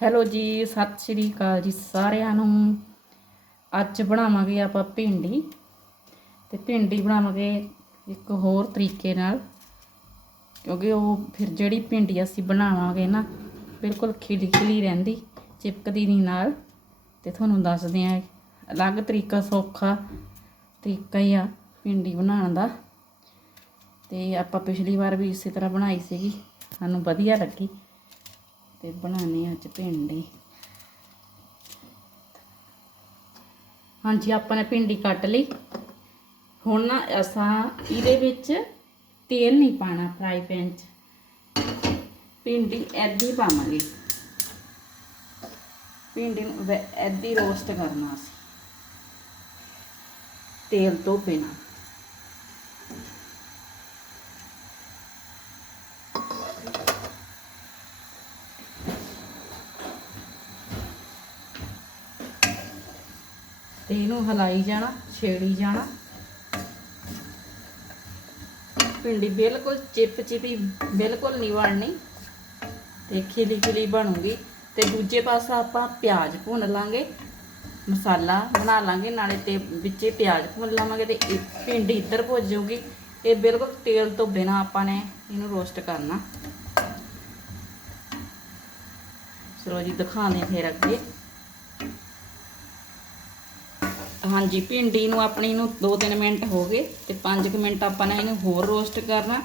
Hello ਜੀ, ਸਤਿ ਸ਼੍ਰੀ ਅਕਾਲ ਜੀ ਸਾਰਿਆਂ ਨੂੰ। ਅੱਜ ਬਣਾਵਾਂਗੇ ਆਪਾਂ ਭਿੰਡੀ ਤੇ ਭਿੰਡੀ ਬਣਾਵਾਂਗੇ ਇੱਕ ਹੋਰ ਤਰੀਕੇ ਨਾਲ, ਕਿਉਂਕਿ ਉਹ ਫਿਰ ਜਿਹੜੀ ਭਿੰਡੀ ਅਸੀਂ ਬਣਾਵਾਂਗੇ ਨਾ, ਬਿਲਕੁਲ ਖਿਲਖਿਲੀ ਰਹਿੰਦੀ, ਚਿਪਕਦੀ ਨਹੀਂ ਨਾਲ। ਤੇ ਤੁਹਾਨੂੰ ਦੱਸਦੇ ਆਂ ਅਲੱਗ ਤਰੀਕਾ ਸੌਖਾ ਤਰੀਕਾ ਹੀ ਆ ਭਿੰਡੀ ਬਣਾਉਣ ਦਾ। ਤੇ ਆਪਾਂ ਪਿਛਲੀ ਵਾਰ ਵੀ ਇਸੇ ਤਰ੍ਹਾਂ ਬਣਾਈ ਸੀਗੀ, ਸਾਨੂੰ ਵਧੀਆ ਲੱਗੀ। ਤੇ ਬਣਾਉਣੀ ਅੱਜ ਭਿੰਡੀ। ਹਾਂਜੀ, ਆਪਾਂ ਨੇ ਭਿੰਡੀ ਕੱਟ ਲਈ। ਹੁਣ ਨਾ ਅਸਾਂ ਇਹਦੇ ਵਿੱਚ ਤੇਲ ਨਹੀਂ ਪਾਣਾ ਫਰਾਈ ਪੈਨ 'ਚ। ਭਿੰਡੀ ਐਦੀ ਪਾਵਾਂਗੇ। ਭਿੰਡੀ ਨੂੰ ਵੈ- ਐਦੀ ਰੋਸਟ ਕਰਨਾ ਅਸੀਂ। ਤੇਲ ਤੋਂ ਬਿਨਾਂ ਤੇ ਇਹਨੂੰ ਹਲਾਈ ਜਾਣਾ, ਛੇੜੀ ਜਾਣਾ। ਭਿੰਡੀ ਬਿਲਕੁਲ ਚਿਪ ਚਿਪੀ, ਬਿਲਕੁਲ ਨਹੀਂ ਬਣਨੀ ਤੇ ਖਿਲੀ ਖਿਲੀ ਬਣੂਗੀ। ਤੇ ਦੂਜੇ ਪਾਸਾ ਆਪਾਂ ਪਿਆਜ਼ ਭੁੰਨ ਲਾਂਗੇ। ਮਸਾਲਾ ਬਣਾ ਲਾਂਗੇ, ਨਾਲੇ ਤੇ ਵਿੱਚੇ ਪਿਆਜ਼ ਭੁੰਨ ਲਾਵਾਂਗੇ ਤੇ ਇਹ ਭਿੰਡੀ ਇੱਧਰ ਭੁੱਜ ਜਾਊਗੀ। ਇਹ ਬਿਲਕੁਲ ਤੇਲ ਤੋਂ ਬਿਨਾ ਆਪਾਂ ਨੇ ਇਹਨੂੰ ਰੋਸਟ ਕਰਨਾ। ਚਲੋ ਜੀ, ਦਿਖਾਉਂਦੇ ਹਾਂ ਫਿਰ ਅੱਗੇ। ਹਾਂਜੀ, ਭਿੰਡੀ ਨੂੰ ਆਪਣੀ ਨੂੰ 2-3 ਮਿੰਟ ਹੋ ਗਏ ਤੇ 5 ਮਿੰਟ ਆਪਾਂ ਨੇ ਇਹਨੂੰ ਹੋਰ ਰੋਸਟ ਕਰਨਾ।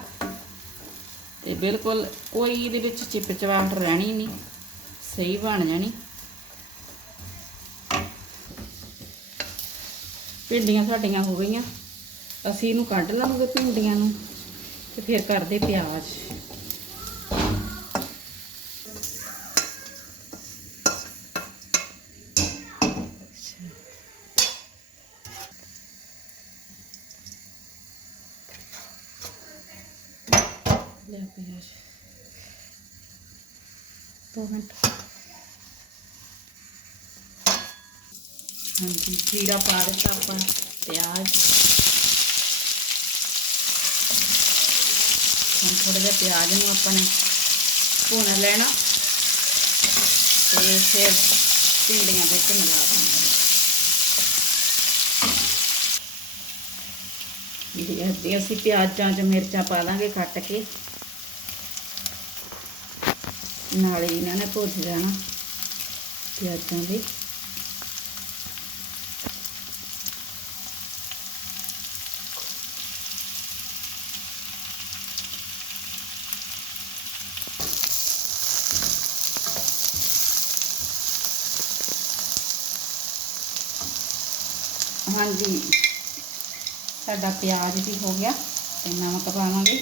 ਤੇ ਬਿਲਕੁਲ ਕੋਈ ਇਹਦੇ ਵਿੱਚ ਚਿਪਚਵਾਹਟ ਰਹਿਣੀ ਨਹੀਂ, ਸਹੀ ਬਣ ਜਾਣੀ। ਭਿੰਡੀਆਂ ਸਾਡੀਆਂ ਹੋ ਗਈਆਂ। ਅਸੀਂ ਇਹਨੂੰ ਕੱਢ ਲਵਾਂਗੇ ਭਿੰਡੀਆਂ ਨੂੰ ਤੇ ਫਿਰ ਕਰਦੇ ਪਿਆਜ਼। ਲੈ ਪਿਆਜ਼ ਦੋ ਮਿੰਟ ਹਾਂਜੀ ਜੀਰਾ ਪਾ ਦਿੱਤਾ ਆਪਾਂ ਪਿਆਜ਼ ਹੁਣ ਥੋੜਾ ਜਿਹਾ ਪਿਆਜ਼ ਨੂੰ ਆਪਾਂ ਨੇ ਭੁੰਨ ਲੈਣਾ ਤੇ ਫਿਰ ਭਿੰਡੀਆਂ ਵਿੱਚ ਮਿਲਾ ਦੇਣਾ ਇਹ ਅਸੀਂ ਪਿਆਜ਼ਾਂ 'ਚ ਮਿਰਚਾਂ ਪਾ ਲਾਂਗੇ ਕੱਟ ਕੇ ਨਾਲੇ ਇਹਨਾਂ ਨੇ ਭੁੱਜ ਜਾਣਾ ਪਿਆਜ਼ਾਂ ਦੇ ਹਾਂਜੀ, ਸਾਡਾ ਪਿਆਜ਼ ਵੀ ਹੋ ਗਿਆ ਤੇ ਨਮਕ ਪਾਵਾਂਗੇ।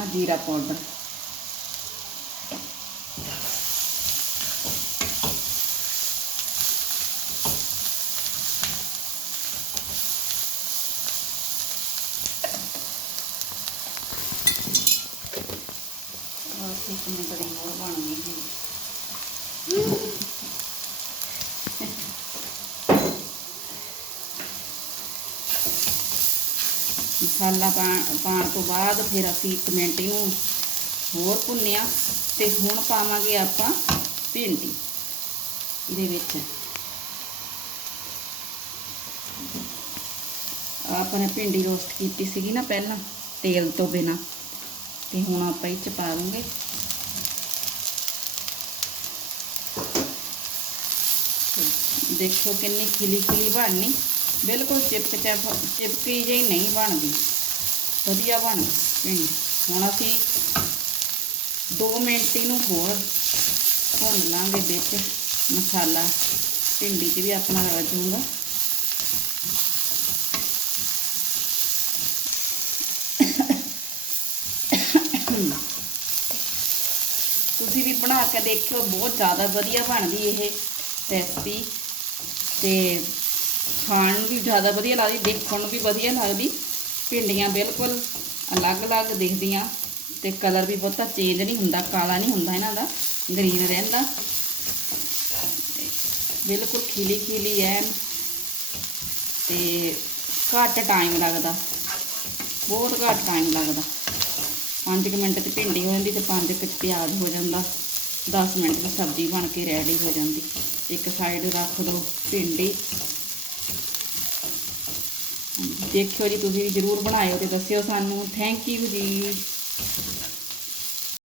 ਆ ਜੀਰਾ ਪਾਊਡਰ। ਬਸ ਇੱਕ ਮਿੰਟ ਹੋਰ ਬਣ ਮਸਾਲਾ ਪਾ- ਪਾਉਣ ਤੋਂ ਬਾਅਦ ਫਿਰ ਅਸੀਂ ਇੱਕ ਮਿੰਟ ਇਹਨੂੰ ਹੋਰ ਭੁੰਨਿਆ ਤੇ ਹੁਣ ਪਾਵਾਂਗੇ ਆਪਾਂ ਭਿੰਡੀ ਇਹਦੇ ਵਿੱਚ। ਆਪਾਂ ਨੇ ਭਿੰਡੀ ਰੋਸਟ ਕੀਤੀ ਸੀਗੀ ਨਾ ਪਹਿਲਾਂ ਤੇਲ ਤੋਂ ਬਿਨਾ, ਤੇ ਹੁਣ ਆਪਾਂ ਇਹ ਚ ਪਾ ਦਾਂਗੇ। ਦੇਖੋ ਕਿੰਨੀ ਖਿਲੀ ਖਿਲੀ ਬਣਨੀ। ਬਿਲਕੁਲ ਚਿਪਕ ਚਿਪਕੀ ਜਿਹੀ ਨਹੀਂ ਬਣਦੀ। ਵਧੀਆ ਬਣ ਭਿੰਡੀ ਹੁਣ ਅਸੀਂ 2 ਮਿੰਟ ਇਹਨੂੰ ਹੋਰ ਭੁੰਨ ਲਾਂਗੇ ਵਿੱਚ। ਮਸਾਲਾ ਭਿੰਡੀ 'ਚ ਵੀ ਆਪਣਾ ਰਲ ਜਾਊਗਾ ਤੁਸੀਂ ਵੀ ਬਣਾ ਕੇ ਦੇਖਿਓ, ਬਹੁਤ ਜ਼ਿਆਦਾ ਵਧੀਆ ਬਣਦੀ ਇਹ ਰੈਸਪੀ। ਤੇ ਖਾਣ ਨੂੰ ਵੀ ਜ਼ਿਆਦਾ ਵਧੀਆ ਲੱਗਦੀ, ਦੇਖਣ ਨੂੰ ਵੀ ਵਧੀਆ ਲੱਗਦੀ। ਭਿੰਡੀਆਂ ਬਿਲਕੁਲ ਅਲੱਗ-ਅਲੱਗ ਦਿਖਦੀਆਂ ਤੇ ਕਲਰ ਵੀ ਬਹੁਤਾ ਚੇਂਜ ਨਹੀਂ ਹੁੰਦਾ, ਕਾਲਾ ਨਹੀਂ ਹੁੰਦਾ ਇਹਨਾਂ ਦਾ ਗ੍ਰੀਨ ਰਹਿੰਦਾ। ਬਿਲਕੁਲ ਖਿਲੀ ਖਿਲੀ ਐਨ ਤੇ ਘੱਟ ਟਾਈਮ ਲੱਗਦਾ, ਬਹੁਤ ਘੱਟ ਟਾਈਮ ਲੱਗਦਾ। 5 ਮਿੰਟ 'ਚ ਭਿੰਡੀ ਹੋ ਜਾਂਦੀ ਤੇ 5 ਕੁ ਪਿਆਜ਼ ਹੋ ਜਾਂਦਾ 10 ਮਿੰਟ 'ਚ ਸਬਜ਼ੀ ਬਣ ਕੇ ਰੈਡੀ ਹੋ ਜਾਂਦੀ। ਇੱਕ ਸਾਈਡ ਰੱਖ ਦਿਓ ਭਿੰਡੀ। ਦੇਖਿਓ ਜੀ ਤੁਸੀਂ ਵੀ ਜਰੂਰ ਬਣਾਇਓ ਤੇ ਦੱਸਿਓ ਸਾਨੂੰ। ਥੈਂਕ ਯੂ ਜੀ।